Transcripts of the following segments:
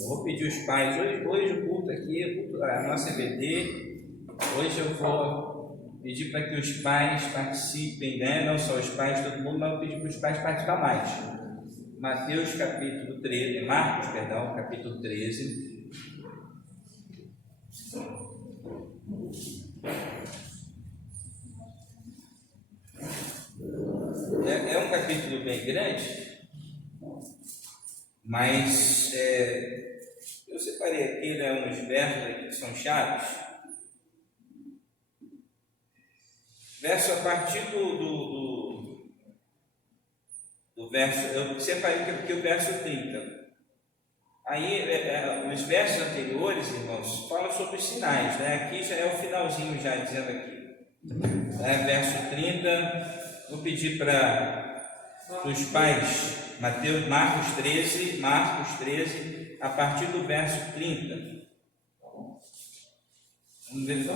Eu vou pedir os pais, hoje o culto aqui, a nossa EBD, hoje eu vou pedir para que os pais participem, né? Não só os pais, todo mundo, mas eu vou pedir para os pais participar mais. Mateus capítulo 13, Marcos, perdão, capítulo 13. É um capítulo bem grande, mas eu separei aqui, né, uns versos aqui que são chaves. Verso a partir do verso, eu separei aqui o verso 30. Aí, os versos anteriores, irmãos, falam sobre os sinais, né? Aqui já é o finalzinho, já dizendo aqui. Verso 30, vou pedir para os pais, Marcos 13, a partir do verso 30. Vamos ver,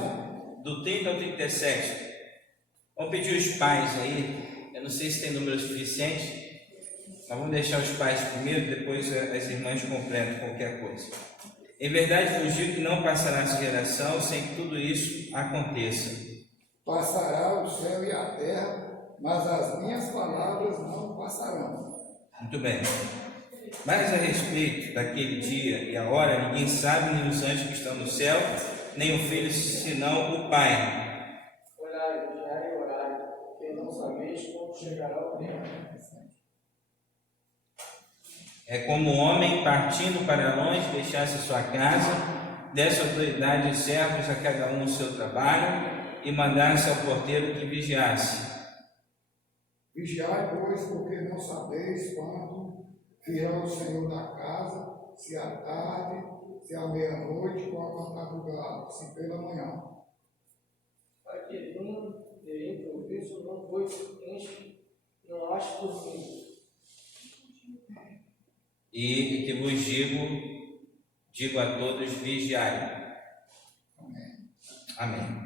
do 30 ao 37. Vamos pedir os pais aí, eu não sei se tem número suficiente, mas vamos deixar os pais primeiro, depois as irmãs completam qualquer coisa. Em verdade vos digo que não passará essa geração sem que tudo isso aconteça. Passará o céu e a terra, mas as minhas palavras não passarão. Muito bem. Mas a respeito daquele dia e a hora, ninguém sabe, nem os anjos que estão no céu, nem o Filho, senão o Pai. Olhai, vigiai e orai, porque não sabeis quando chegará o tempo. É como um homem partindo para longe, deixasse sua casa, desse autoridade de servos a cada um o seu trabalho, e mandasse ao porteiro que vigiasse. Vigiai, pois, porque não sabeis quando virá o Senhor da casa, se à tarde, se à meia-noite, ou a cantar do galo, se pela manhã. Para que nenhum de improviso não vos enche, não ache dormindo. E que vos digo a todos, vigiai. Amém.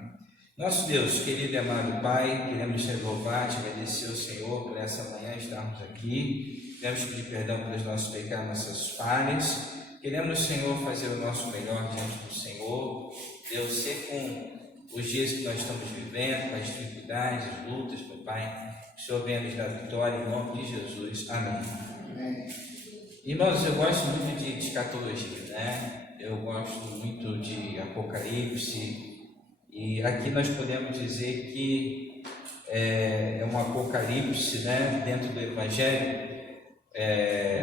Nosso Deus, querido e amado Pai, queremos te louvar, te agradecer ao Senhor por essa manhã estarmos aqui. Queremos pedir perdão pelos nossos pecados, nossas falhas. Queremos, Senhor, fazer o nosso melhor diante do Senhor. Deus, ser com os dias que nós estamos vivendo, com as dificuldades, as lutas, meu Pai. O Senhor venha nos dar vitória em nome de Jesus. Amém. Amém. Irmãos, eu gosto muito de escatologia, né? Eu gosto muito de Apocalipse. E aqui nós podemos dizer que é um apocalipse, né, dentro do Evangelho,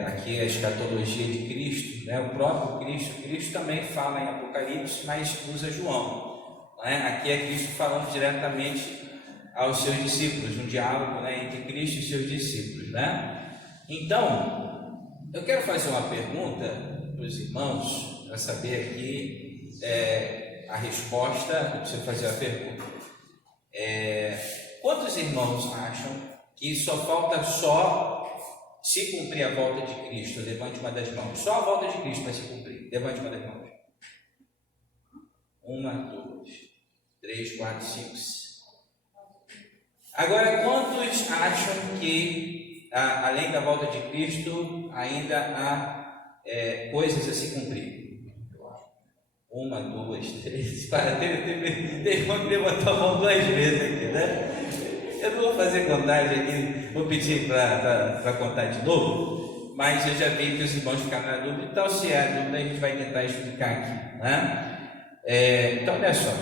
aqui a escatologia de Cristo, né, o próprio Cristo também fala em Apocalipse, mas usa João, né? Aqui é Cristo falando diretamente aos seus discípulos, um diálogo, né, entre Cristo e seus discípulos, né? Então, eu quero fazer uma pergunta para os irmãos, para saber aqui a resposta. Eu preciso fazer a pergunta. Quantos irmãos acham que só falta se cumprir a volta de Cristo? Levante uma das mãos. Só a volta de Cristo vai se cumprir. Levante uma das mãos. 1, 2, 3, 4, 5, 6. Agora, quantos acham que além da volta de Cristo ainda há coisas a se cumprir? 1, 2, 3, tem que levantar a mão 2 vezes aqui, né? Eu não vou fazer contagem aqui, vou pedir para contar de novo, mas eu já vi que os irmãos ficaram na dúvida, então se é a dúvida a gente vai tentar explicar aqui, né? Então olha só,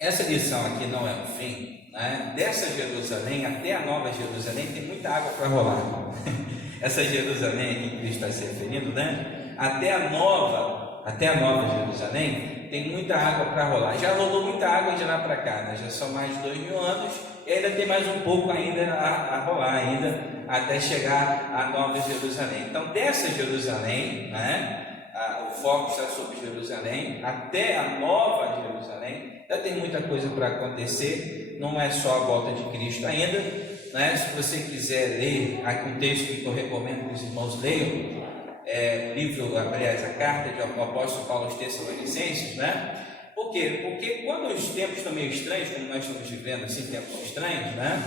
essa lição aqui não é o fim, né? Dessa Jerusalém até a Nova Jerusalém tem muita água para rolar. Essa Jerusalém aqui que Cristo está se referindo, né? Até a Nova Jerusalém tem muita água para rolar. Já rolou muita água de lá para cá, né? Já são mais de 2.000 anos e ainda tem mais um pouco ainda a rolar ainda até chegar à Nova Jerusalém. Então dessa Jerusalém, né, o foco está sobre Jerusalém, até a Nova Jerusalém ainda tem muita coisa para acontecer. Não é só a volta de Cristo ainda, né? Se você quiser ler aqui um texto que eu recomendo que os irmãos leiam, a carta do apóstolo Paulo aos Tessalonicenses, né? Por quê? Porque quando os tempos estão meio estranhos, como nós estamos vivendo assim, tempos estranhos, né?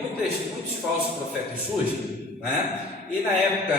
Muitos falsos profetas surgem, né? E na época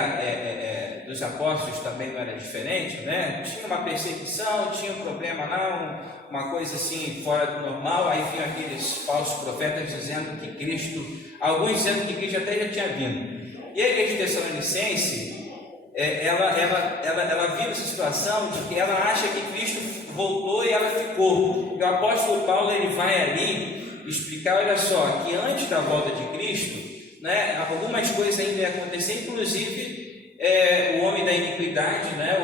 dos apóstolos também não era diferente, né? Tinha uma perseguição, tinha um problema lá, uma coisa assim fora do normal, aí vinham aqueles falsos profetas dizendo que Cristo, alguns dizendo que Cristo até já tinha vindo. E a igreja Tessalonicense, ela vive essa situação de que ela acha que Cristo voltou e ela ficou. E o apóstolo Paulo, ele vai ali explicar, olha só, que antes da volta de Cristo, né, algumas coisas ainda iam acontecer, inclusive o homem da iniquidade, né,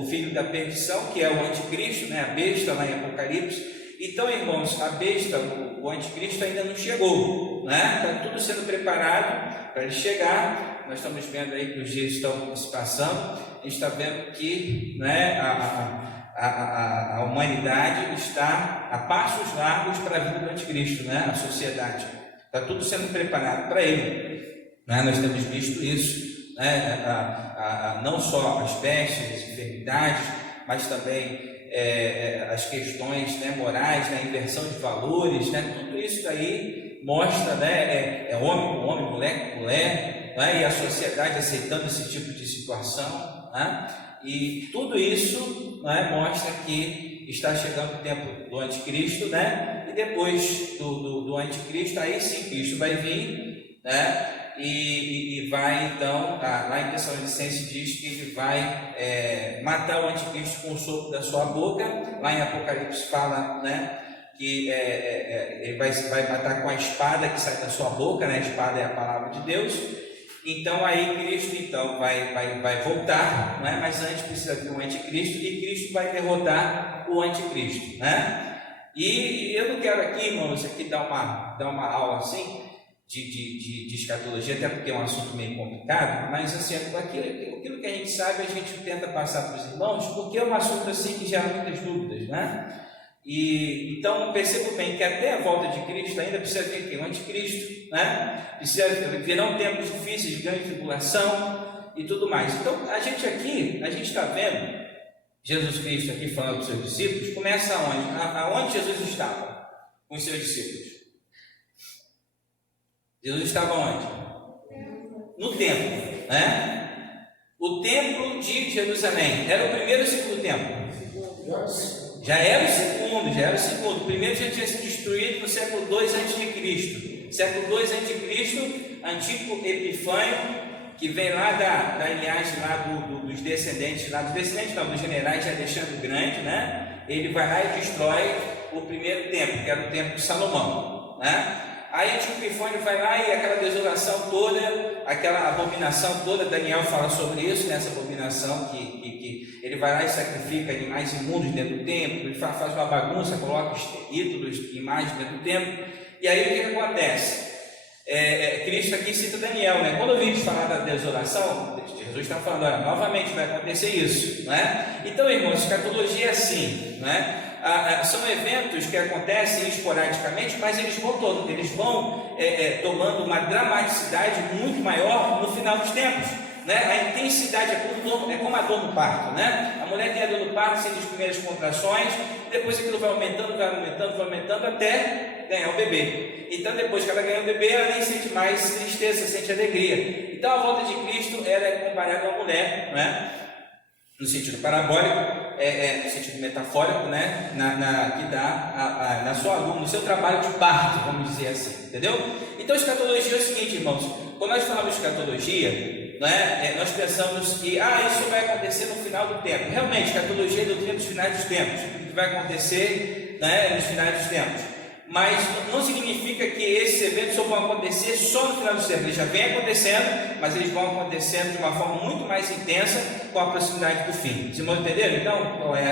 o filho da perdição, que é o anticristo, né, a besta lá em Apocalipse. Então, irmãos, a besta, o anticristo ainda não chegou, né? Está tudo sendo preparado para ele chegar. Nós estamos vendo aí que os dias estão se passando, a gente está vendo que, né, a humanidade está a passos largos para a vida do anticristo, né? A sociedade está tudo sendo preparado para ele, né? Nós temos visto isso, né? Não só as pestes, as enfermidades, mas também as questões, né, morais, né, a inversão de valores, né? Tudo isso daí mostra, né, homem, mulher, né? E a sociedade aceitando esse tipo de situação, né? E tudo isso, né, mostra que está chegando o tempo do anticristo, né? E depois do anticristo, aí sim Cristo vai vir, né? E vai então, lá em Tessalonicenses diz que ele vai matar o anticristo com o sopro da sua boca. Lá em Apocalipse fala, né, que ele vai matar com a espada que sai da sua boca, né? A espada é a palavra de Deus. Então aí Cristo então vai voltar, né? Mas antes precisa vir o anticristo, e Cristo vai derrotar o anticristo, né? E eu não quero aqui, irmãos, dar uma aula assim de escatologia, até porque é um assunto meio complicado, mas assim, aquilo que a gente sabe, a gente tenta passar para os irmãos, porque é um assunto assim que gera muitas dúvidas, né? E então percebo bem que até a volta de Cristo ainda precisa vir aqui o anticristo, né? Virão tempos difíceis de grande tribulação e tudo mais. Então a gente está vendo Jesus Cristo aqui falando com os seus discípulos. Começa aonde? Aonde Jesus estava com os seus discípulos? Jesus estava onde? No templo, né? O templo de Jerusalém era o primeiro ou o segundo templo? Já era o segundo. O primeiro já tinha sido destruído no século II a.C. Século II a.C., Antíoco Epifânio, que vem lá da linhagem lá dos descendentes, dos generais de Alexandre o Grande, né? Ele vai lá e destrói o primeiro templo, que era o templo de Salomão, né? Aí Antíoco Epifânio vai lá e aquela desolação toda, aquela abominação toda, Daniel fala sobre isso, nessa abominação que ele vai lá e sacrifica animais imundos dentro do templo, ele faz uma bagunça, coloca ídolos, imagens dentro do templo. E aí o que acontece? Cristo aqui cita Daniel, né? Quando eu vi falar da desolação, Jesus está falando, olha, novamente vai acontecer isso, né? Então, irmãos, escatologia é assim, né? São eventos que acontecem esporadicamente, mas eles vão tomando uma dramaticidade muito maior no final dos tempos, né? A intensidade é como a dor no parto, né? A mulher tem a dor no parto, sente as primeiras contrações, depois aquilo vai aumentando até ganhar o bebê. Então depois que ela ganha o bebê, ela nem sente mais tristeza, sente alegria. Então a volta de Cristo é comparada a uma mulher, né? No sentido parabólico, no sentido metafórico, né? Que dá no seu trabalho de parto, vamos dizer assim, entendeu? Então escatologia é o seguinte, irmãos, quando nós falamos de escatologia, né, nós pensamos que isso vai acontecer no final do tempo. Realmente, escatologia é a doutrina dos finais dos tempos, que vai acontecer, né, nos finais dos tempos. Mas não significa que esses eventos só vão acontecer só no final dos tempos. Eles já vêm acontecendo, mas eles vão acontecendo de uma forma muito mais intensa com a proximidade do fim. Vocês vão entender? Então, qual é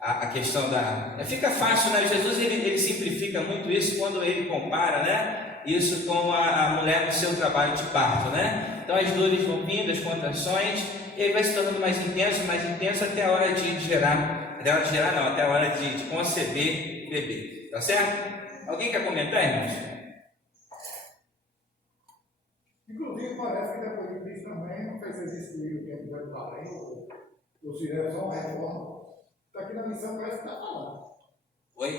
a questão da... Fica fácil, né? Jesus ele simplifica muito isso quando ele compara, né, isso com a mulher no seu trabalho de parto, né? Então as dores vão vindo, as contrações, e aí vai se tornando mais intenso até a hora de gerar, até a hora de conceber o bebê. Tá certo? Alguém quer comentar, irmãos? Inclusive, parece que depois de Cristo também não fez existir o tempo de Jerusalém, ou se fizeram só uma reforma. Está aqui na missão, parece que está falando. Oi?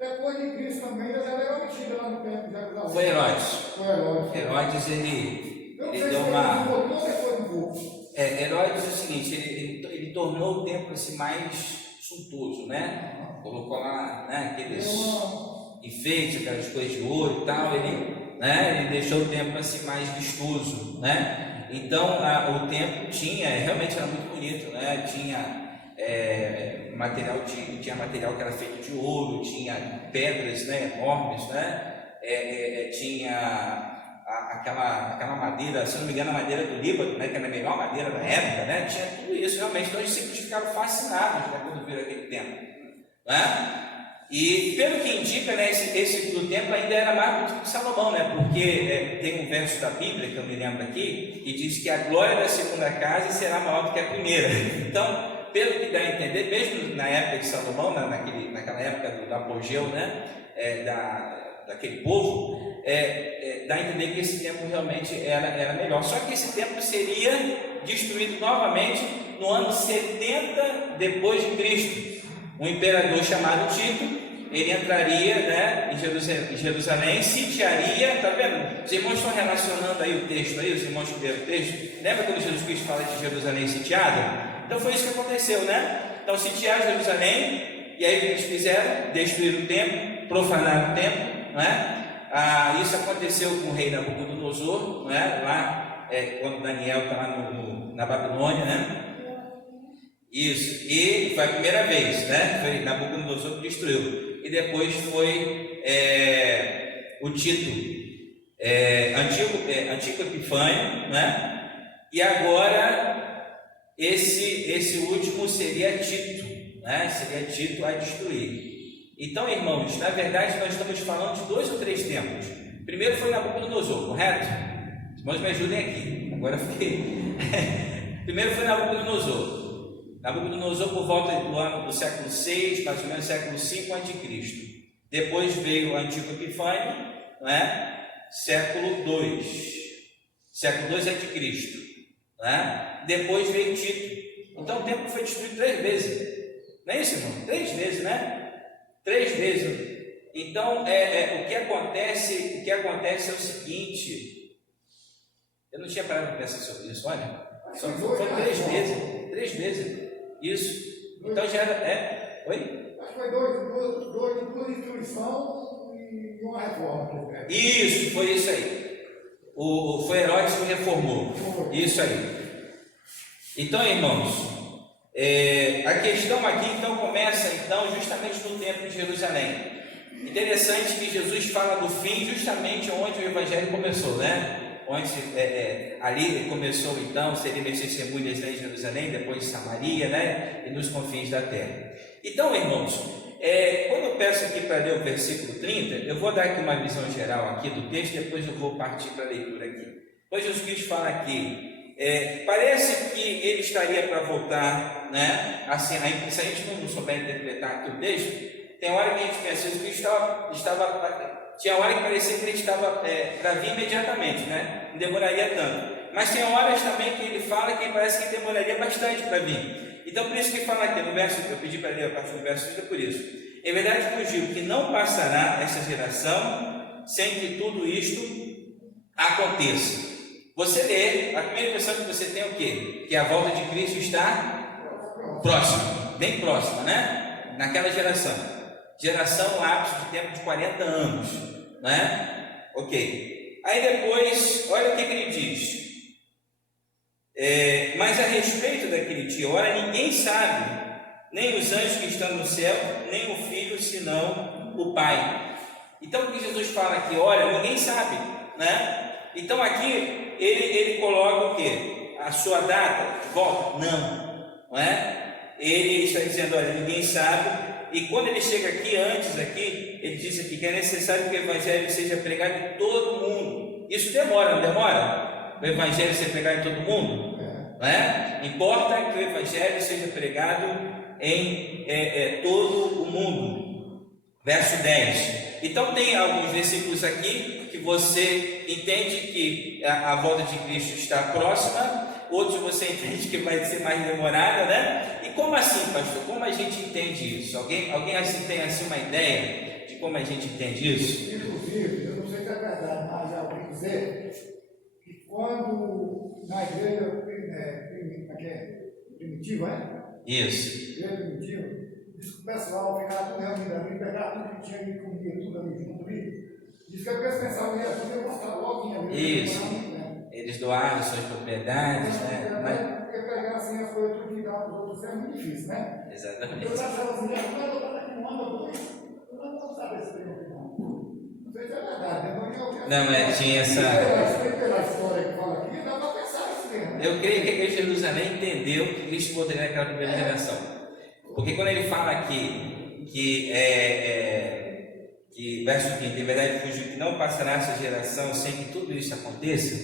Depois de Cristo também, já deram mentira lá no tempo de Jerusalém. Foi Herodes. Foi Herodes. Herodes, ele deu uma... Herodes diz o seguinte, ele tornou o templo assim, mais suntuoso, né? Colocou lá, né, aqueles enfeites, aquelas coisas de ouro e tal, ele deixou o templo assim mais vistoso, né? Então o templo realmente era muito bonito, né? Tinha tinha material que era feito de ouro, tinha pedras, né, enormes, né? Tinha aquela madeira, se não me engano, a madeira do Líbano, né, que era a melhor madeira da época, né? Tinha tudo isso realmente, então eles sempre ficaram fascinados, né, quando viram aquele templo, né? E pelo que indica, né, esse do templo ainda era mais bonito que Salomão, né? Porque tem um verso da Bíblia que eu me lembro aqui que diz que a glória da segunda casa será maior do que a primeira. Então, pelo que dá a entender, mesmo na época de Salomão, naquela época do apogeu, né, daquele povo, dá a entender que esse templo realmente era melhor. Só que esse templo seria destruído novamente no ano 70 depois de Cristo. Um imperador chamado Tito, ele entraria, né, em Jerusalém, sitiaria, tá vendo? Os irmãos estão relacionando aí o texto, os irmãos que leram o texto. Lembra quando Jesus Cristo fala de Jerusalém sitiada? Então foi isso que aconteceu, né? Então sitiaram Jerusalém, e aí o que eles fizeram? Destruíram o templo, profanaram o templo, né? Isso aconteceu com o rei Nabucodonosor, né? Lá, quando Daniel está lá na Babilônia, né? Isso, e foi a primeira vez, né? Foi Nabucodonosor que destruiu, e depois foi o Tito, Antíoco Epifânio, né? E agora esse último seria Tito, né? Seria Tito a destruir. Então, irmãos, na verdade nós estamos falando de 2 ou 3 tempos. Primeiro foi Nabucodonosor, correto? Os irmãos me ajudem aqui, agora eu fiquei. Primeiro foi Nabucodonosor por volta do século VI, mais ou menos século V a.C. Depois veio o Antíoco Epifânio, né? Século II a.C., né? Depois veio Tito. Então o templo foi destruído 3 vezes. Não é isso, irmão? 3 vezes, né? 3 vezes. Então o que acontece é o seguinte. Eu não tinha parado para pensar sobre isso, olha. Foi 3 vezes. 3 vezes. Isso. Então já era. Oi? Acho que foi duas destruições e uma reforma. Isso, foi isso aí. Foi Herodes que reformou. Isso aí. Então, irmãos, a questão aqui então começa justamente no templo de Jerusalém. Interessante que Jesus fala do fim justamente onde o Evangelho começou, né? Onde ali começou então, seria as testemunhas em Jerusalém, depois Samaria, né? E nos confins da terra. Então, irmãos, quando eu peço aqui para ler o versículo 30, eu vou dar aqui uma visão geral aqui do texto, depois eu vou partir para a leitura aqui. Pois Jesus Cristo fala aqui, parece que ele estaria para voltar, né? Assim, se a gente não souber interpretar aqui o texto, tem hora que a gente pensa, Jesus Cristo tinha hora que parecia que ele estava para vir imediatamente, né? Não demoraria tanto. Mas tem horas também que ele fala que parece que demoraria bastante para vir. Então, por isso que fala aqui no verso, eu pedi para ler a partir do verso 30, por isso. Em verdade vos digo que não passará esta geração sem que tudo isto aconteça. Você lê, a primeira impressão que você tem é o quê? Que a volta de Cristo está próxima, bem próxima, né? Naquela geração. Geração lapso de tempo de 40 anos, né? Ok. Aí depois, olha o que ele diz. Mas a respeito daquele dia, ora, ninguém sabe, nem os anjos que estão no céu, nem o Filho, senão o Pai. Então o que Jesus fala aqui, olha, ninguém sabe, né? Então aqui ele coloca o quê? A sua data de volta? Não é? Ele está dizendo, olha, ninguém sabe. E quando ele chega aqui, ele diz aqui que é necessário que o Evangelho seja pregado em todo mundo. Isso demora, não demora? O Evangelho ser pregado em todo mundo? Não é? Importa que o Evangelho seja pregado em todo o mundo. Verso 10. Então tem alguns versículos aqui que você entende que a volta de Cristo está próxima. Outros você entende que vai ser mais demorada, né? E como assim, pastor? Como a gente entende isso? Alguém assim tem assim uma ideia de como a gente entende isso? Inclusive, eu não sei se é verdade, mas já ouvi dizer que quando na igreja que é? Primitivo, é? Isso. Igreja primitiva. Diz que o pessoal ficava tudo reunido ali, pegava tudo que tinha ali, comia tudo ali junto ali. Diz que eles pensavam que ia tudo ia mostrar logo em ali. Isso. Eles doaram suas propriedades, né? Mas... Porque pegar assim as coisas tudo que dá para os outros é muito difícil, né? Exatamente. Eu achava assim, mas eu estava aqui um ano, eu não sabia se tem opinião. Não sei se é verdade, né? Não, tinha essa. Pela história que fala aqui, dá para pensar isso mesmo. Eu creio que a igreja de Jerusalém entendeu que Cristo voltaria naquela primeira geração. Porque quando ele fala aqui que verso 30, em verdade fugiu que não passará essa geração sem que tudo isso aconteça,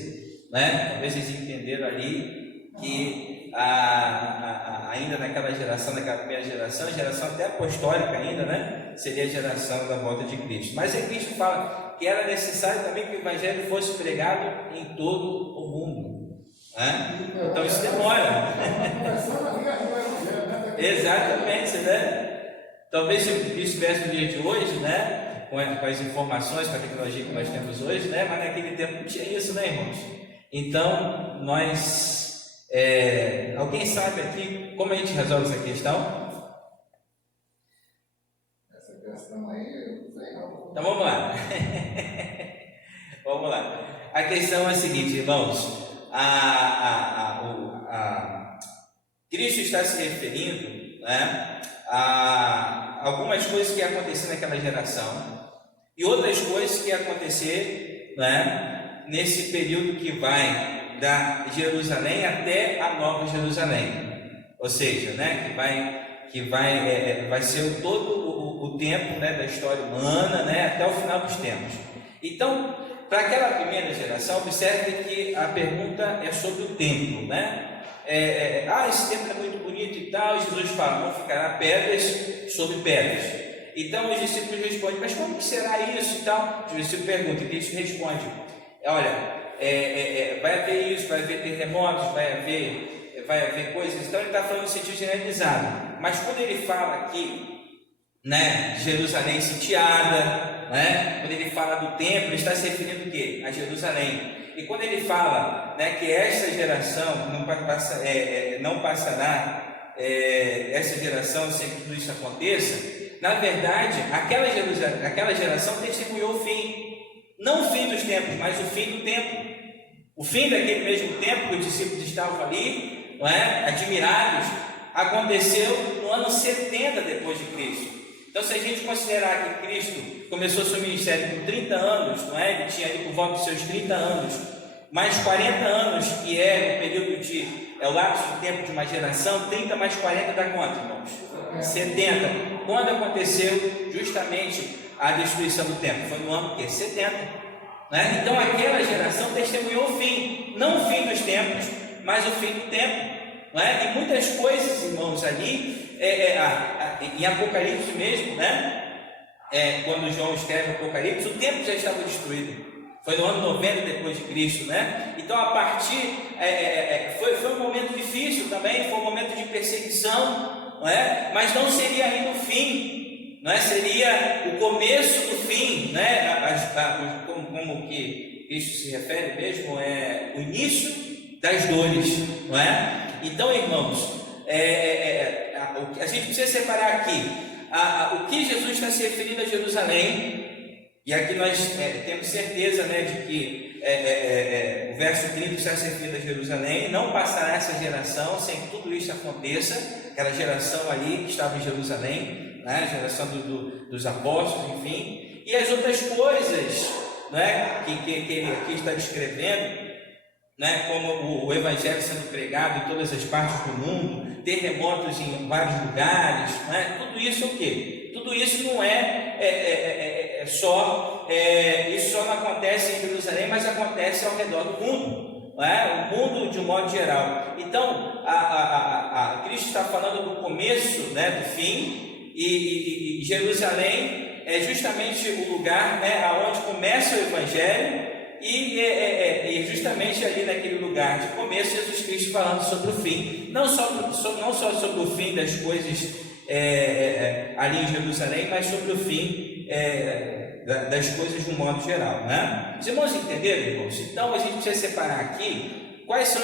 né? Talvez eles entenderam ali que ainda naquela geração, naquela primeira geração até apostólica ainda, né? Seria a geração da volta de Cristo. Mas aí Cristo fala que era necessário também que o Evangelho fosse pregado em todo o mundo, né? Então isso demora. Exatamente, né? Talvez se Cristo estivesse no dia de hoje, né? Com as informações, com a tecnologia que nós temos hoje, né? Mas naquele tempo não tinha isso, né, irmãos? Então, nós... alguém sabe aqui como a gente resolve essa questão? Essa questão aí, eu não sei não. Então, vamos lá. Vamos lá. A questão é a seguinte, irmãos. Cristo está se referindo, né, a algumas coisas que aconteceram naquela geração e outras coisas que iam acontecer, né, nesse período que vai da Jerusalém até a Nova Jerusalém, ou seja, né, vai ser todo o tempo, né, da história humana, né, até o final dos tempos. Então, para aquela primeira geração, observe que a pergunta é sobre o templo, né? Esse templo é muito bonito e tal, e Jesus fala, não ficará pedras sobre pedras. Então os discípulos respondem, mas como que será isso e tal? Os discípulos perguntam, e Cristo responde, olha, vai haver isso, vai haver terremotos, vai haver coisas. Então ele está falando no sentido generalizado, mas quando ele fala aqui, né, Jerusalém sitiada, né, quando ele fala do templo, ele está se referindo o quê? A Jerusalém. E quando ele fala, né, que essa geração não passará essa geração sem que tudo isso aconteça, na verdade, aquela geração testemunhou o fim, não o fim dos tempos, mas o fim do tempo, o fim daquele mesmo tempo que os discípulos estavam ali, não é, admirados, aconteceu no ano 70 depois de Cristo. Então, se a gente considerar que Cristo começou seu ministério com 30 anos, não é? Ele tinha ali por volta dos seus 30 anos, mais 40 anos, que é o período é o lapso de tempo de uma geração, 30 mais 40 dá quanto, irmãos? 70. Quando aconteceu justamente a destruição do templo? Foi no ano que? 70. Né? Então, aquela geração testemunhou o fim, não o fim dos tempos, mas o fim do tempo. Não é? E muitas coisas, irmãos, ali, em Apocalipse mesmo, né? Quando João escreve Apocalipse, o templo já estava destruído. Foi no ano 90 depois de Cristo, né? Então, a partir... foi um momento difícil também, foi um momento de perseguição, não é? Mas não seria ainda o fim, não é? Seria o começo do fim, né? Como que Cristo se refere mesmo, o início das dores, não é? Então, irmãos, a gente precisa separar aqui o que Jesus está se referindo a Jerusalém, e aqui nós temos certeza, né, de que o verso 30 está se referindo a Jerusalém. Não passará essa geração sem que tudo isso aconteça, aquela geração ali que estava em Jerusalém, né, a geração dos apóstolos, enfim, e as outras coisas, né, que ele aqui está descrevendo, né, como o Evangelho sendo pregado em todas as partes do mundo, terremotos em vários lugares, né, tudo isso é o quê? Tudo isso não isso só não acontece em Jerusalém, mas acontece ao redor do mundo, não é? O mundo de um modo geral. Então, Cristo está falando do começo, né, do fim, e Jerusalém é justamente o lugar, né, aonde começa o Evangelho, e justamente ali naquele lugar de começo, Jesus Cristo falando sobre o fim, não só sobre o fim das coisas ali em Jerusalém, mas sobre o fim das coisas de um modo geral, né? Os irmãos entenderam, irmãos? Então a gente precisa separar aqui quais são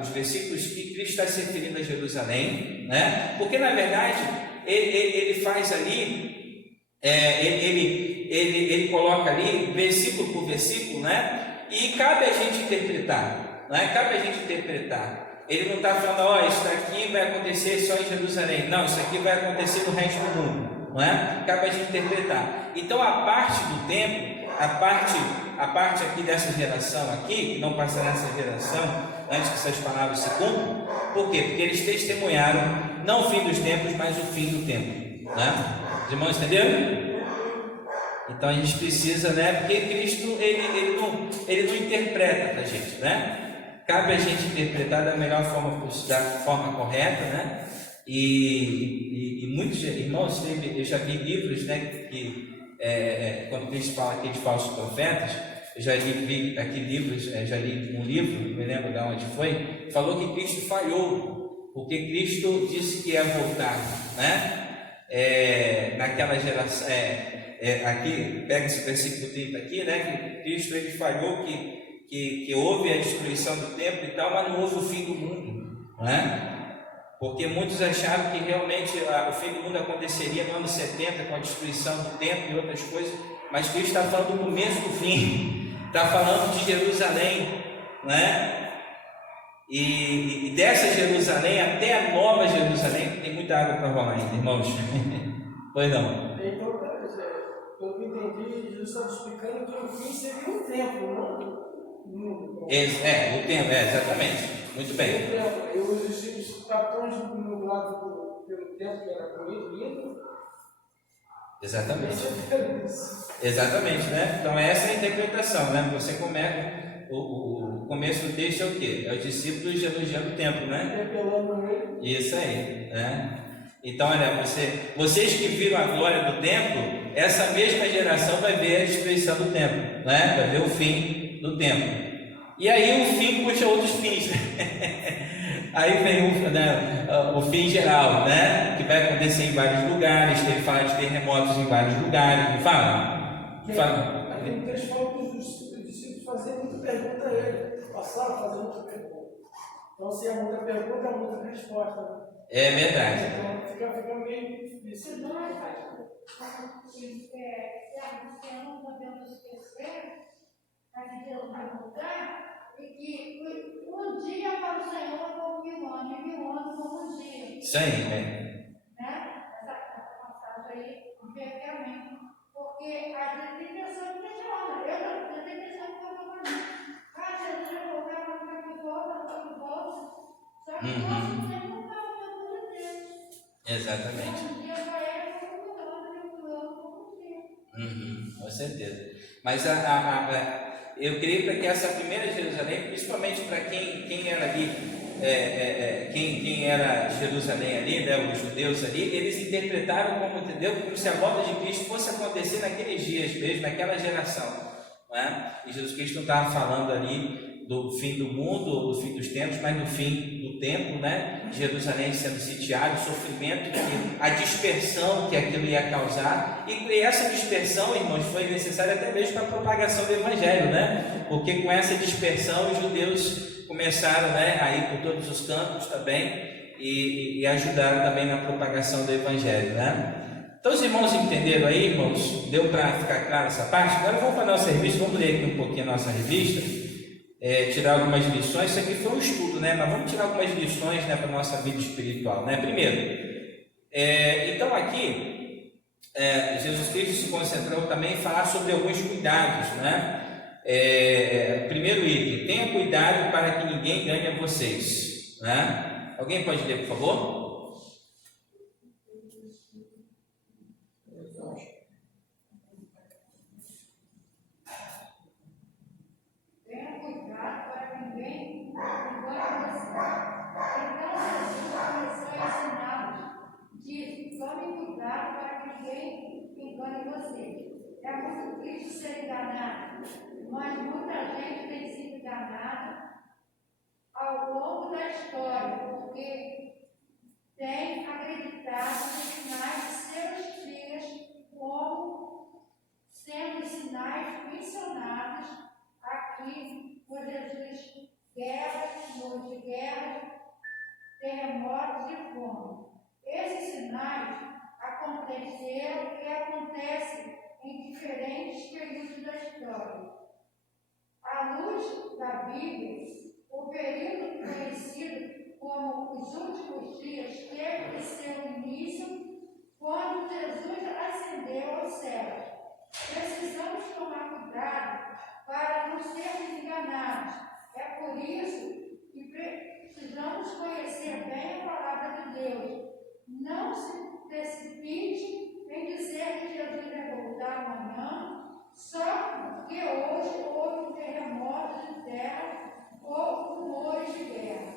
os versículos que Cristo está se referindo a Jerusalém, né? Porque na verdade ele faz ali, ele coloca ali versículo por versículo, né? E cabe a gente interpretar, né? Cabe a gente interpretar. Ele não está falando, ó, isso aqui vai acontecer só em Jerusalém. Não, isso aqui vai acontecer no resto do mundo, não é? Cabe a gente interpretar. Então a parte do tempo, a parte aqui dessa geração aqui, que não passa nessa geração antes que essas palavras se cumpram. Por quê? Porque eles testemunharam não o fim dos tempos, mas o fim do tempo, né? Os irmãos entenderam? Então a gente precisa, né? Porque Cristo ele não interpreta para a gente, né? Cabe a gente interpretar da melhor forma possível, da forma correta, né? E muitos irmãos, eu já vi livros, né? Que quando Cristo fala aqui de falsos profetas, eu já vi aqui livros, já li um livro, não me lembro de onde foi, falou que Cristo falhou, porque Cristo disse que ia voltar, né? Naquela geração, aqui, pega esse versículo 30 aqui, né? Que Cristo ele falhou, que houve a destruição do templo e tal, mas não houve o fim do mundo, né? Porque muitos acharam que realmente o fim do mundo aconteceria no ano 70 com a destruição do templo e outras coisas, mas Cristo está falando do começo do fim, está falando de Jerusalém, né? E dessa Jerusalém até a nova Jerusalém, tem muita água para rolar ainda, irmãos. Pois não. Então, pelo que entendi, Jesus estava explicando que o fim seria um templo, não? O tempo, exatamente. Muito bem. E os discípulos estavam tão estimulados pelo tempo que era lindo. Exatamente. Exatamente, né? Então essa é a interpretação, né? Você começa, o começo do texto é o quê? É os discípulos elogiando o templo, né? Isso aí, né? Então, olha, vocês que viram a glória do templo, essa mesma geração vai ver a destruição do templo, né? Vai ver o fim do templo. E aí o fim puxa outros fins, né? Aí vem o fim geral, né? Que vai acontecer em vários lugares, que ele fala de terremotos em vários lugares, não fala? Fala. Aqui no texto fala que os discípulos faziam muita pergunta a ele, passaram a fazer muita pergunta. Então, se é muita pergunta, é muita resposta, né? É verdade. Então fica meio difícil. Não é fácil. Que não podemos esquecer, a gente não vai mudar, e que um dia para o Senhor é como 1000 anos, e 1000 anos como um dia. Isso aí, né? Essa passagem aí, realmente, porque a gente tem pessoas que questionam. Eu tenho pessoas que falam para mim: Jesus vai voltar, vai ficar de volta. Só que nós não temos um valor de Deus. Exatamente. Um dia vai ele como 1000 anos, e 1000 anos como um dia. Com certeza. Mas eu creio para que essa primeira Jerusalém, principalmente para quem era ali, quem era Jerusalém ali, né, os judeus ali, eles interpretaram como se a volta de Cristo fosse acontecer naqueles dias mesmo, naquela geração, né? E Jesus Cristo não estava falando ali do fim do mundo ou do fim dos tempos, mas do fim do tempo, né? Jerusalém sendo sitiado, o sofrimento, a dispersão que aquilo ia causar, e essa dispersão, irmãos, foi necessária até mesmo para a propagação do Evangelho, né? Porque com essa dispersão os judeus começaram, né, a ir por todos os cantos também e ajudaram também na propagação do Evangelho, né? Então os irmãos entenderam aí, irmãos? Deu para ficar claro essa parte? Agora vamos para a nossa revista, vamos ler aqui um pouquinho a nossa revista. Tirar algumas lições. Isso aqui foi um estudo, né? Mas vamos tirar algumas lições, né, para a nossa vida espiritual, né? Primeiro, então aqui Jesus Cristo se concentrou também em falar sobre alguns cuidados, né? Primeiro item: tenha cuidado para que ninguém ganhe vocês, né? Alguém pode ler, por favor? Tome cuidado para que ninguém engane você. É muito triste ser enganado, mas muita gente tem sido enganada ao longo da história, porque tem acreditado nos sinais de seus dias como sendo sinais mencionados aqui por Jesus fome. Esses sinais aconteceram e acontecem em diferentes períodos da história. À luz da Bíblia, o período conhecido como os últimos dias teve seu início quando Jesus ascendeu aos céus. Precisamos tomar cuidado para não sermos enganados. É por isso que precisamos conhecer bem a palavra de Deus. Não se precipite em dizer que Jesus vai voltar amanhã só porque hoje houve um terremoto de terra ou rumores de guerra.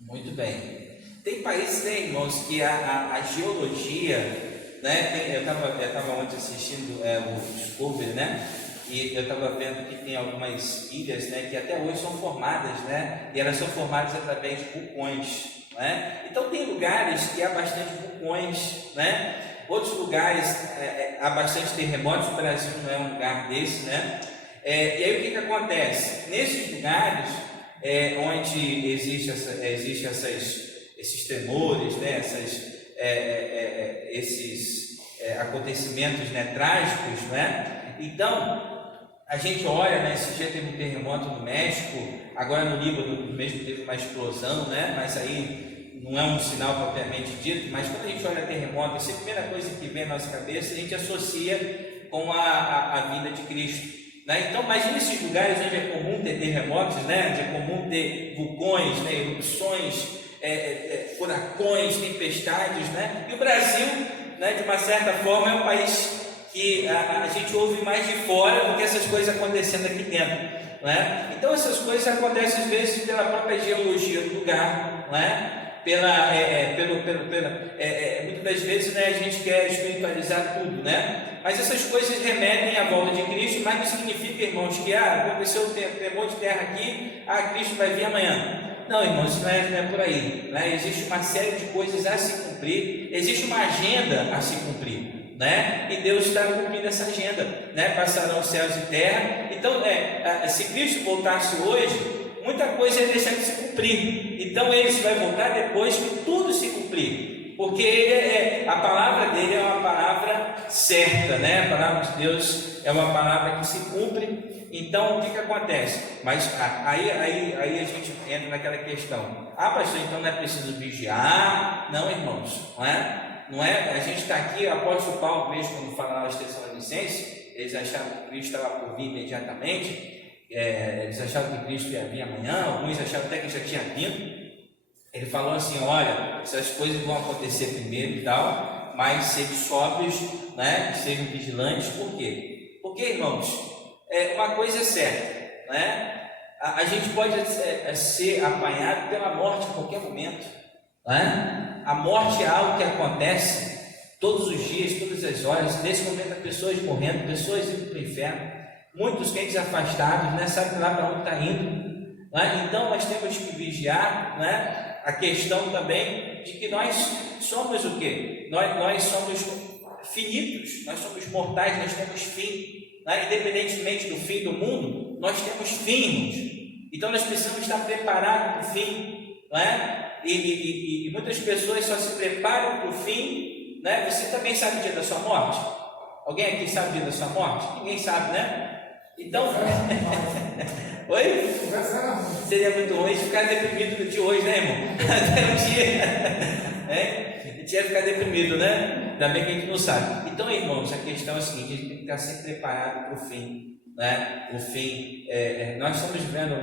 Muito bem. Tem países, né, irmãos, que a geologia, né, eu estava ontem assistindo o Discovery, né, e eu estava vendo que tem algumas ilhas, né, que até hoje são formadas, né, e elas são formadas através de vulcões, né. Então tem lugares que há bastante vulcões, né, outros lugares há bastante terremotos. O Brasil não é um lugar desse, né. E aí o que acontece? Nesses lugares onde existe esses tremores, né, esses acontecimentos, né, trágicos, né? Então a gente olha, né, esse dia teve um terremoto no México, agora no Líbano mesmo teve uma explosão, né? Mas aí não é um sinal propriamente dito, mas quando a gente olha terremoto, essa é a primeira coisa que vem na nossa cabeça, a gente associa com a vinda de Cristo. Né? Então, imagine esses lugares onde é comum ter terremotos, né? Onde é comum ter vulcões, né? Erupções, furacões, tempestades, né? E o Brasil, né, de uma certa forma, é um país que a gente ouve mais de fora do que essas coisas acontecendo aqui dentro, né? Então, essas coisas acontecem às vezes pela própria geologia do lugar, né? Muitas das vezes, né, a gente quer espiritualizar tudo, né? Mas essas coisas remetem à volta de Cristo, mas não significa, irmãos, que aconteceu um tremor de terra aqui, Cristo vai vir amanhã. Não, irmãos, isso não é por aí, né? Existe uma série de coisas a se cumprir, existe uma agenda a se cumprir, né? E Deus está cumprindo essa agenda, né? Passarão os céus e terra. Então, se Cristo voltasse hoje, muita coisa ia deixar de se cumprir. Então ele vai voltar depois que tudo se cumprir, porque a palavra dele é uma palavra certa, né? A palavra de Deus é uma palavra que se cumpre. Então o que acontece? Mas aí a gente entra naquela questão: pastor, então não é preciso vigiar? Não, irmãos, não é? A gente está aqui, o apóstolo Paulo mesmo, quando fala aos Tessalonicenses, eles acharam que Cristo estava por vir imediatamente. Eles achavam que Cristo ia vir amanhã, alguns achavam até que já tinha vindo. Ele falou assim: olha, essas coisas vão acontecer primeiro e tal, mas sejam sóbrios, né? Sejam vigilantes. Por quê? Porque, irmãos, uma coisa é certa, né? A gente pode ser apanhado pela morte em qualquer momento, né? A morte é algo que acontece todos os dias, todas as horas. Nesse momento há pessoas morrendo, pessoas indo para o inferno, muitos crentes afastados, né? Sabem lá para onde está indo, né? Então nós temos que vigiar, né? A questão também de que nós somos o quê? Nós somos finitos, nós somos mortais, nós temos fim, né? Independentemente do fim do mundo, nós temos fim, irmãos. Então nós precisamos estar preparados para o fim, né? E muitas pessoas só se preparam para o fim, né? Você também sabe o dia da sua morte? Alguém aqui sabe o dia da sua morte? Ninguém sabe, né? Então, oi? Seria muito ruim ficar deprimido de hoje, né, irmão? Até um dia, a gente ia ficar deprimido, né? Ainda bem que a gente não sabe. Então, irmãos, a questão é a seguinte: a gente tem que estar sempre preparado para o fim, né? O fim, nós estamos vivendo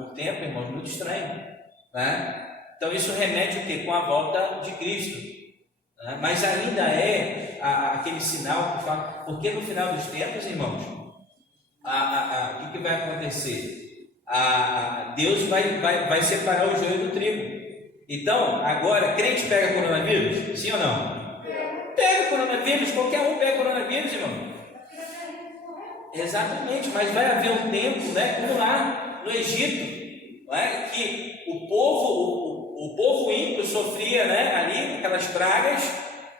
um tempo, irmãos, muito estranho, né? Então, isso remete o quê? Com a volta de Cristo, né? Mas ainda aquele sinal que fala, porque no final dos tempos, irmãos, o que vai acontecer? Deus vai separar o joio do trigo. Então, agora, crente pega coronavírus? Sim ou não? Pega coronavírus, qualquer um pega coronavírus, irmão. Exatamente, mas vai haver um tempo, né, como lá no Egito, né, que o povo ímpio sofria, né, ali aquelas pragas,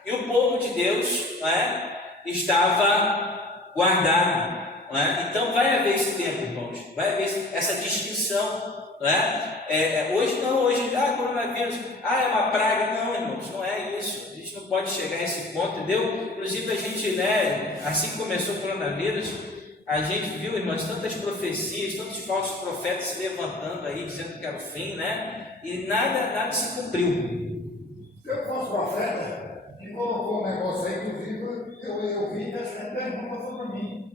e o povo de Deus, né, estava guardado. Então vai haver esse tempo, irmãos, vai haver essa distinção, não é? Hoje não, hoje, coronavírus, é uma praga. Não, irmãos, não é isso. A gente não pode chegar a esse ponto, entendeu? Inclusive a gente, né, assim que começou o coronavírus, a gente viu, irmãos, tantas profecias, tantos falsos profetas se levantando aí, dizendo que era o fim, né? E nada se cumpriu. Eu fosse profeta, que colocou um negócio aí, inclusive, eu vi que essa pergunta foi para mim.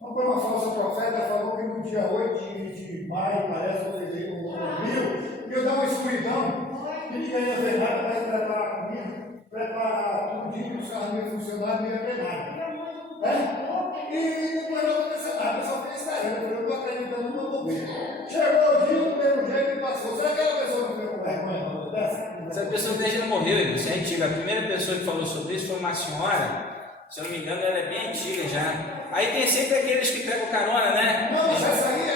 Não foi uma falsa profeta, falou que no dia 8 de maio, parece, ou fevereiro, no abril, ia dar uma escuridão, que ninguém ia ver nada, mas preparar a comida, preparar tudinho, que os carros não iam funcionar, não ia ver nada. E não ia acontecer nada, eu só fiquei esperando, eu estou acreditando no meu governo. Chegou o dia, do mesmo jeito e passou. Será que aquela pessoa não ficou com vergonha dessa? Essa pessoa desde já morreu, isso é antiga. A primeira pessoa que falou sobre isso foi uma senhora, se eu não me engano, ela é bem antiga já. Aí tem sempre aqueles que pegam carona, né? Não, mas essa aí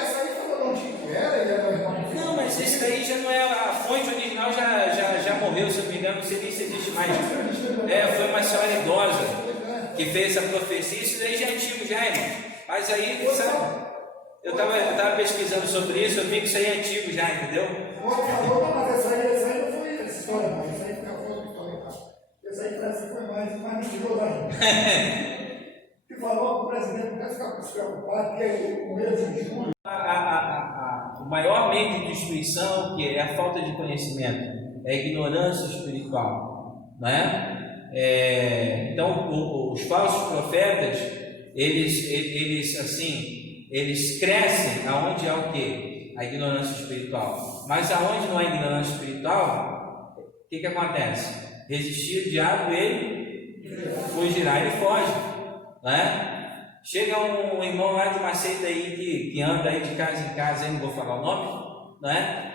falou que era, ele era irmão. Não, mas esse daí já não é a fonte original, já morreu, se eu não me engano, não sei nem se existe mais. Foi uma senhora idosa que fez essa profecia, isso daí já é antigo já, irmão. Mas aí, sabe, eu estava pesquisando sobre isso, eu vi que isso aí é antigo já, entendeu? Mas essa aí não foi essa história, não. Essa aí foi a outra história. Essa aí parece que foi mais mentiroso ainda. Que falou que o presidente não deve ficar preocupado, que o mês de julho. O maior meio de destruição que é a falta de conhecimento, é a ignorância espiritual, né? Então os falsos profetas eles crescem aonde há o quê? A ignorância espiritual. Mas aonde não há ignorância espiritual, o que acontece? Resistir o diabo, ele fugirá, ele foge, né? Chega um irmão lá de uma seita aí que anda aí de casa em casa, aí não vou falar o nome, né?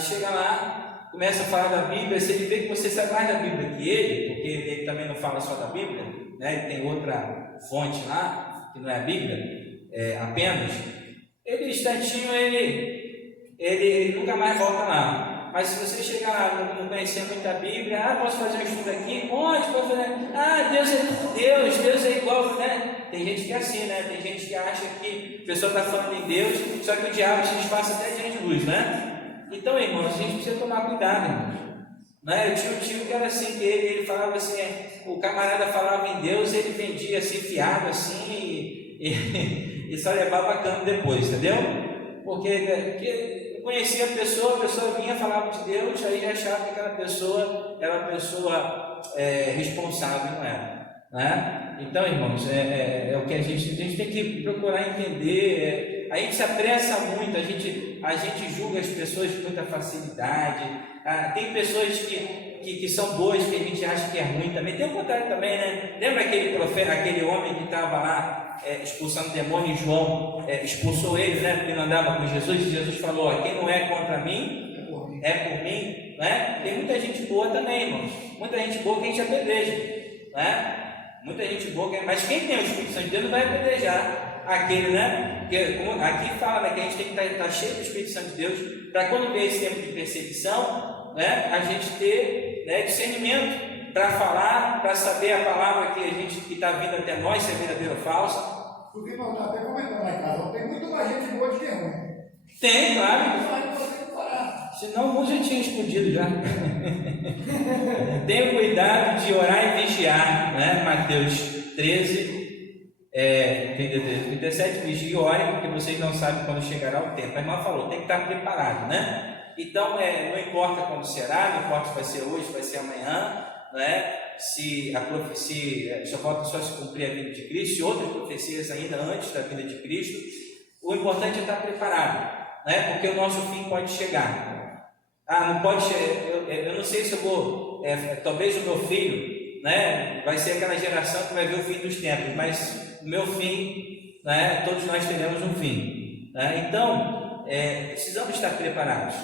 Chega lá, começa a falar da Bíblia. Se ele vê que você sabe mais da Bíblia que ele, porque ele também não fala só da Bíblia, né? Ele tem outra fonte lá, que não é a Bíblia, apenas, ele instantinho, ele nunca mais volta lá. Mas se você chegar lá, não conhecer muito a Bíblia, posso fazer um estudo aqui? Pode fazer. Deus é igual, né? Tem gente que é assim, né? Tem gente que acha que a pessoa está falando em Deus, só que o diabo se disfarça até diante de luz, né? Então, irmãos, a gente precisa tomar cuidado, irmãos. Né? Eu tinha um tio que era assim, que ele falava assim, o camarada falava em Deus, ele vendia assim, fiado assim, e só levava a cama depois, entendeu? Porque conhecia a pessoa vinha, falava de Deus, aí já achava que aquela pessoa era uma pessoa responsável, não era, né? Então, irmãos, é o que a gente tem que procurar entender. A gente se apressa muito, a gente julga as pessoas com muita facilidade. Tem pessoas que são boas, que a gente acha que é ruim também. Tem o contrário também, né? Lembra aquele profeta, aquele homem que estava lá expulsando demônio, e João expulsou ele, né? Porque não andava com Jesus, e Jesus falou: quem não é contra mim, é por mim, né? Tem muita gente boa também, irmãos. Muita gente boa que a gente apedreja, né? Muita gente boa, mas quem tem o Espírito Santo de Deus não vai apedrejar aquele, né? Porque, como aqui fala, né, que a gente tem que estar cheio do Espírito Santo de Deus, para quando vier esse tempo de perseguição, né, a gente ter, né, discernimento para falar, para saber a palavra que está vindo até nós, se é verdadeira ou falsa. Tu viu, está até comentando lá em casa, tem muito mais gente boa do que ruim. Tem, claro. Senão o mundo já tinha explodido já. Tenha cuidado de orar e vigiar, né? Mateus 13, 37, vigie e ore, porque vocês não sabem quando chegará o tempo. A irmã falou, tem que estar preparado, né? Então, não importa quando será, não importa se vai ser hoje, se vai ser amanhã, né? Se a profecia, só falta só se cumprir a vinda de Cristo, e outras profecias ainda antes da vinda de Cristo, o importante é estar preparado, né? Porque o nosso fim pode chegar. Não pode chegar, eu não sei se eu vou, talvez o meu filho, né, vai ser aquela geração que vai ver o fim dos tempos, mas o meu fim, né, todos nós teremos um fim, né? Então, precisamos estar preparados.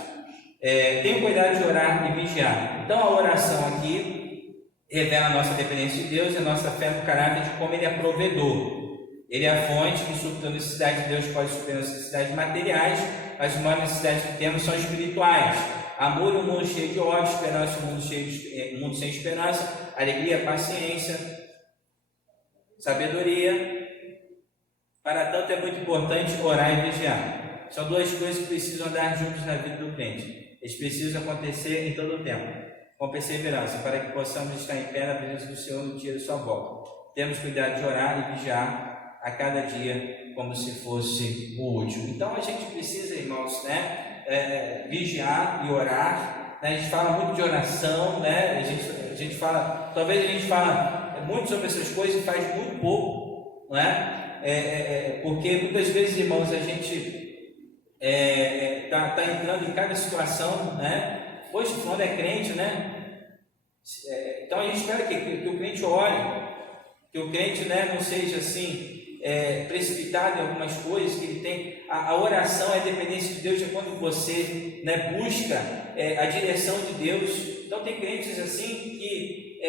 Tenham cuidado de orar e vigiar. Então, a oração aqui revela a nossa dependência de Deus e a nossa fé no caráter de como Ele é provedor. Ele é a fonte que supre a necessidade de Deus, pode suprir as necessidades materiais, mas as maiores necessidades que temos são espirituais. Amor, um mundo cheio de ódio; esperança, um mundo sem esperança; alegria, paciência, sabedoria. Para tanto, é muito importante orar e vigiar. são duas coisas que precisam andar juntos na vida do crente. Eles precisam acontecer em todo o tempo, com perseverança, para que possamos estar em pé na presença do Senhor no dia de sua volta. Temos cuidado de orar e vigiar a cada dia como se fosse o último. Então a gente precisa, irmãos, né, vigiar e orar. Né? A gente fala muito de oração, né? A gente fala, talvez a gente fala muito sobre essas coisas e faz muito pouco, né? Porque muitas vezes, irmãos, a gente está entrando em cada situação, né? Poxa, quando é crente, né? Então a gente espera que o crente ore, que o crente, né, não seja assim precipitado em algumas coisas, que ele tem a oração, é dependência de Deus, é quando você, né, busca a direção de Deus. Então tem crentes assim que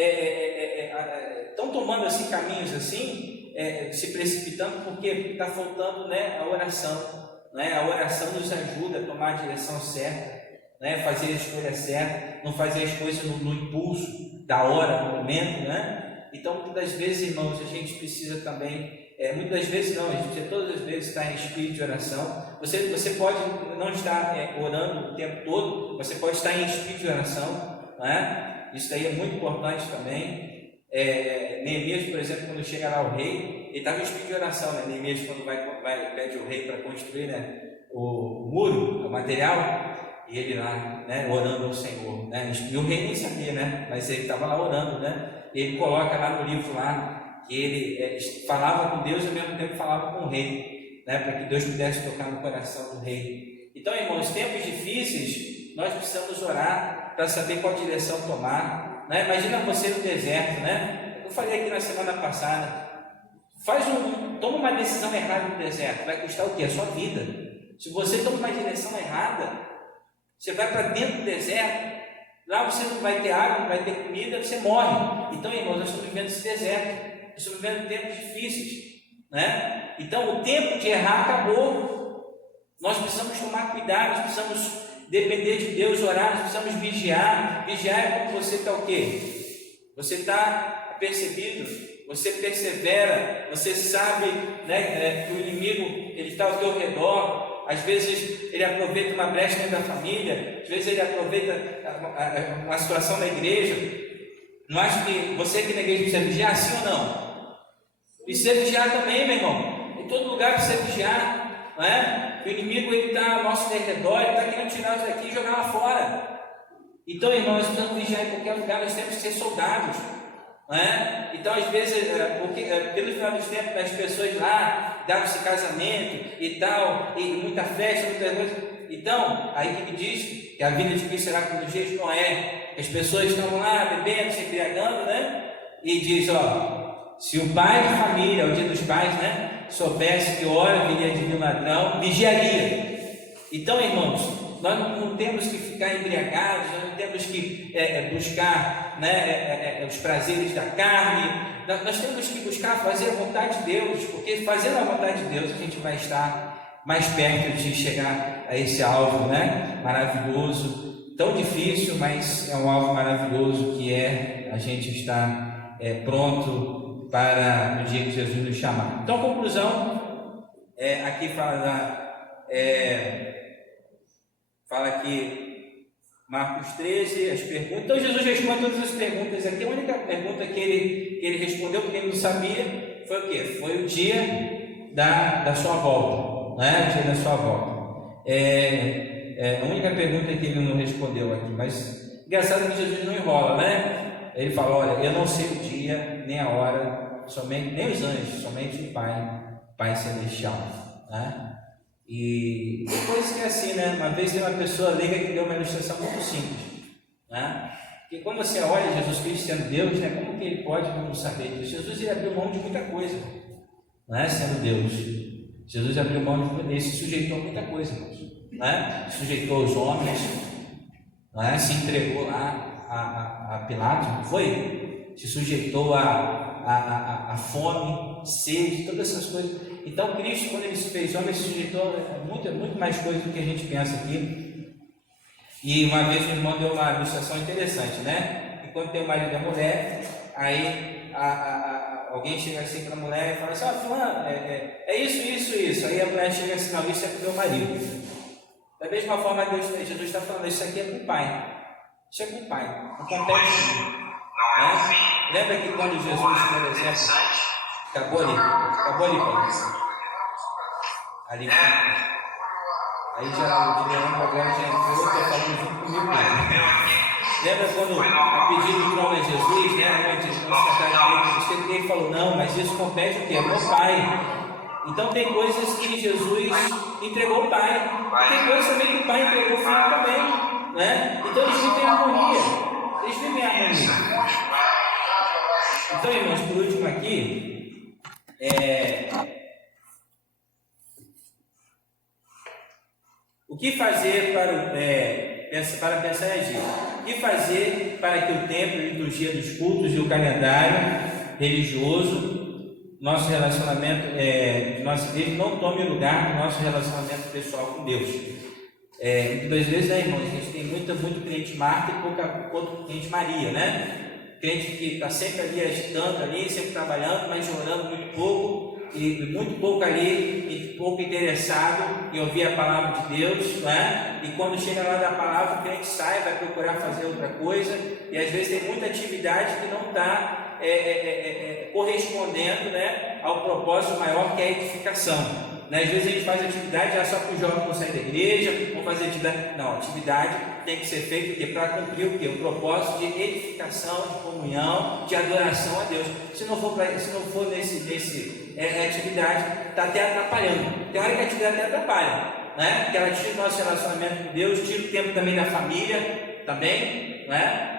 estão tomando assim caminhos assim, se precipitando porque está faltando, né, a oração, né? A oração nos ajuda a tomar a direção certa, né, fazer a escolha certa, não fazer as coisas no impulso da hora, no momento, né? Então muitas vezes, irmãos, a gente precisa também, muitas vezes não, a gente todas as vezes está em espírito de oração. Você pode não estar orando o tempo todo, você pode estar em espírito de oração, né? Isso daí é muito importante também. Neemias, por exemplo, quando chega lá o rei, ele estava em espírito de oração, né? Neemias, quando pede o rei para construir, né, o muro, o material, e ele lá, né, orando ao Senhor, né? E o rei nem sabia, né? Mas ele estava lá orando, né? E ele coloca lá no livro lá que ele falava com Deus e ao mesmo tempo falava com o rei, né? Para que Deus pudesse tocar no coração do rei. Então, irmãos, tempos difíceis, nós precisamos orar para saber qual direção tomar, né? Imagina você no deserto, né? Eu falei aqui na semana passada, toma uma decisão errada no deserto, vai custar o quê? A sua vida. Se você toma uma direção errada, você vai para dentro do deserto, lá você não vai ter água, não vai ter comida, você morre. Então, irmãos, nós estamos vivendo esse deserto, nós estamos vivendo tempos difíceis, né? Então, o tempo de errar acabou. Nós precisamos tomar cuidado, nós precisamos depender de Deus, orar, nós precisamos vigiar. Vigiar é quando você está o quê? Você está apercebido, você persevera, você sabe, né, que o inimigo ele está ao teu redor. Às vezes ele aproveita uma brecha dentro da família, às vezes ele aproveita uma situação da igreja. Não acho que você aqui na igreja precisa vigiar, sim ou não? Precisa vigiar também, meu irmão. Em todo lugar precisa vigiar, não é? O inimigo está ao nosso redor, ele está querendo tirar nós daqui e jogar lá fora. Então, irmãos, nós precisamos vigiar em qualquer lugar, nós temos que ser soldados, não é? Então, às vezes, pelo final dos tempos, as pessoas lá davam-se casamento e tal, e muita festa, muita coisa. Então, aí que diz que a vida de Cristo será como nos dias de Noé. As pessoas estão lá bebendo, se embriagando, né? E diz, ó, se o pai de família, o dia dos pais, né, soubesse que hora viria de vir ladrão, vigiaria. Então, irmãos, nós não temos que ficar embriagados, nós não temos que buscar, né, os prazeres da carne. Nós temos que buscar fazer a vontade de Deus, porque fazendo a vontade de Deus a gente vai estar mais perto de chegar a esse alvo, né, maravilhoso, tão difícil, mas é um alvo maravilhoso que é a gente estar pronto para no dia que Jesus nos chamar. Então, a conclusão, aqui fala aqui Marcos 13, as perguntas. Então Jesus responde todas as perguntas aqui. A única pergunta que ele respondeu, porque ele não sabia, foi o quê? Foi o dia da sua volta, né? O dia da sua volta. A única pergunta que ele não respondeu aqui, mas engraçado que Jesus não enrola, né? Ele fala, olha, eu não sei o dia, nem a hora, nem os anjos, somente o Pai Celestial, né? E depois que é assim, né? Uma vez tem uma pessoa leiga que deu uma ilustração muito simples, né? Porque quando você olha Jesus Cristo sendo Deus, né? Como que ele pode não saber disso? Jesus ele abriu mão de muita coisa, né? Sendo Deus, Jesus abriu mão de muita coisa, se sujeitou a muita coisa, irmãos, né? Se sujeitou aos homens, né? Se entregou lá a Pilatos, não foi? Se sujeitou a fome, sede, todas essas coisas. Então, Cristo, quando ele se fez homem, ele se sujeitou a muito mais coisas do que a gente pensa aqui. E uma vez o irmão deu uma ilustração interessante, né? Que quando tem o marido e a mulher, aí alguém chega assim para a mulher e fala assim, fulano, é isso. Aí a mulher chega assim, não, isso é para o meu marido. Da mesma forma, Jesus está falando, isso aqui é com o Pai. Isso é com o Pai, não compete comigo. Né? Lembra que quando Jesus, por exemplo, acabou ali, Pai. Ali, aí já o Leandro agora já entrou, está falando junto comigo mesmo. Lembra quando, a pedido do trono de Jesus, né, onde Jesus ele falou, não, mas isso compete o quê? É meu Pai. Então tem coisas que Jesus entregou ao Pai, e tem coisas também que o Pai entregou ao Filho também, né? Então eles vivem em harmonia, Então, irmãos, por último aqui, o que fazer para pensar em agir? O que fazer para que o templo, a liturgia dos cultos e o calendário religioso, nosso relacionamento, nossa igreja, não tome o lugar do nosso relacionamento pessoal com Deus? Muitas vezes, né, irmãos, a gente tem muito crente Marta e pouco cliente Maria, né? Crente que está sempre ali agitando, ali, sempre trabalhando, mas orando muito pouco, e muito pouco ali, e pouco interessado em ouvir a palavra de Deus, né? E quando chega lá da palavra, o crente sai, vai procurar fazer outra coisa, e às vezes tem muita atividade que não está correspondendo, né, ao propósito maior que é a edificação. Né? Às vezes a gente faz atividade já só para os jovens não sair da igreja, vamos fazer atividade. Não, atividade tem que ser feita para cumprir o quê? O propósito de edificação, de comunhão, de adoração a Deus. Se não for nesse atividade, está até atrapalhando. Tem hora que a atividade até atrapalha, né? Porque ela tira o nosso relacionamento com Deus, tira o tempo também da família, também, né?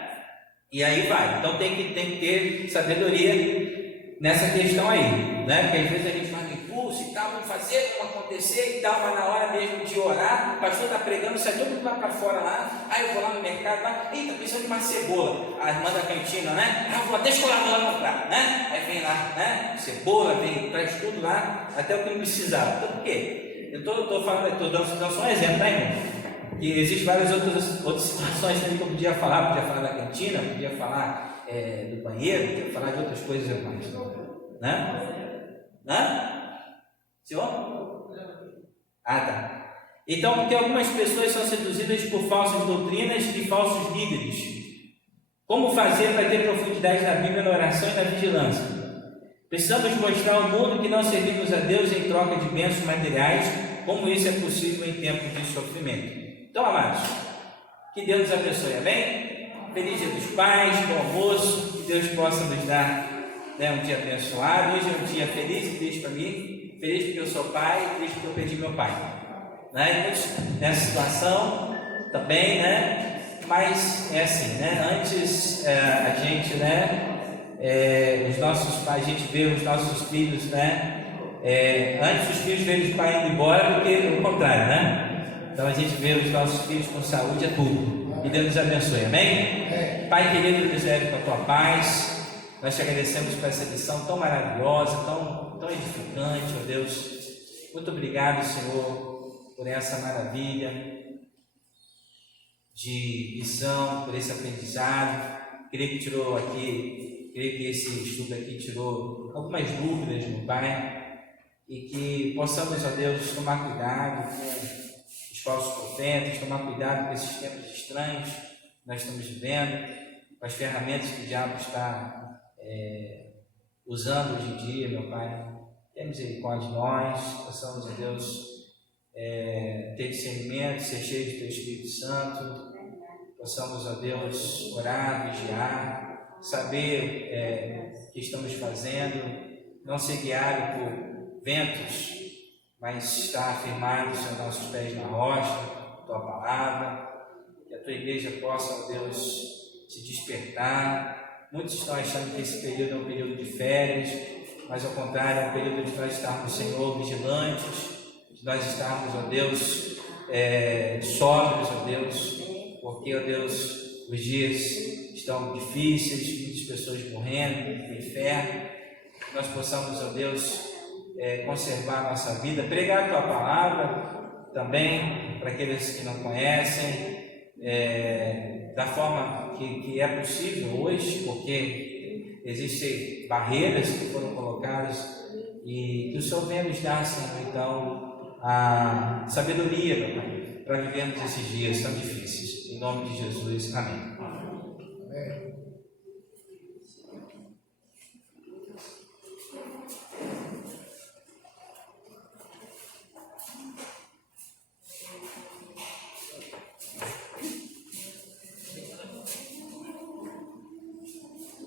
E aí vai. Então tem que ter sabedoria nessa questão aí, né? Porque às vezes a gente faz impulso e tal, vamos fazer, vamos acontecer e tal, mas na hora mesmo de orar, o pastor está pregando, sai todo mundo lá para fora lá, aí eu vou lá no mercado, lá, eita, precisando de uma cebola, a irmã da cantina, né? Ah, vou até escolar lá comprar, né? Aí vem lá, né? Cebola, traz tudo lá, até o que não precisava. Então por quê? Eu estou dando só um exemplo, tá, irmão? Que existem várias outras situações também que eu podia falar da cantina, podia falar do banheiro, podia falar de outras coisas mais, né? Senhor? Ah, tá. Então, porque algumas pessoas são seduzidas por falsas doutrinas e falsos líderes. Como fazer para ter profundidade na Bíblia, na oração e na vigilância? Precisamos mostrar ao mundo que não servimos a Deus em troca de bênçãos materiais, como isso é possível em tempos de sofrimento. Então, amados, que Deus nos abençoe, amém? Feliz Dia dos Pais, bom almoço, que Deus possa nos dar, né, um dia abençoado. Hoje é um dia feliz e triste para mim, feliz porque eu sou pai e triste porque eu perdi meu pai, né? Nessa situação também, né? Mas é assim, né? Antes a gente, né? Os nossos pais, a gente vê os nossos filhos, né? Antes os filhos verem os pais indo embora do que o contrário, né? Então a gente vê os nossos filhos com saúde, é tudo. Que Deus nos abençoe, amém? Pai querido, nos leve com a tua paz. Nós te agradecemos por essa lição tão maravilhosa, tão edificante, ó Deus. Muito obrigado, Senhor, por essa maravilha de lição, por esse aprendizado. Creio que esse estudo aqui tirou algumas dúvidas, meu Pai, e que possamos, ó Deus, tomar cuidado com os falsos profetas, tomar cuidado com esses tempos estranhos que nós estamos vivendo, com as ferramentas que o diabo está usando hoje em dia, meu Pai. Tenha misericórdia de nós, possamos, ó Deus, ter discernimento, ser cheios do Teu Espírito Santo, possamos, ó Deus, orar, vigiar, saber o que estamos fazendo, não ser guiado por ventos, mas estar firmados aos nossos pés na rocha, Tua palavra, que a Tua igreja possa, ó Deus, se despertar. Muitos estão achando que esse período é um período de férias, mas ao contrário, é um período de nós estarmos, Senhor, vigilantes, de nós estarmos, ó Deus, sóbrios, ó Deus, porque, ó Deus, os dias estão difíceis, muitas pessoas morrendo no inferno, que nós possamos, ó Deus, conservar a nossa vida, pregar a Tua palavra também para aqueles que não conhecem, da forma que é possível hoje, porque existem barreiras que foram colocadas e que o Senhor venha nos dar, Senhor, então, a sabedoria, meu Pai, para vivermos esses dias tão difíceis. Em nome de Jesus, amém. Amém.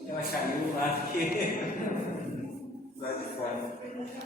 Ela caiu lá, lá de fora.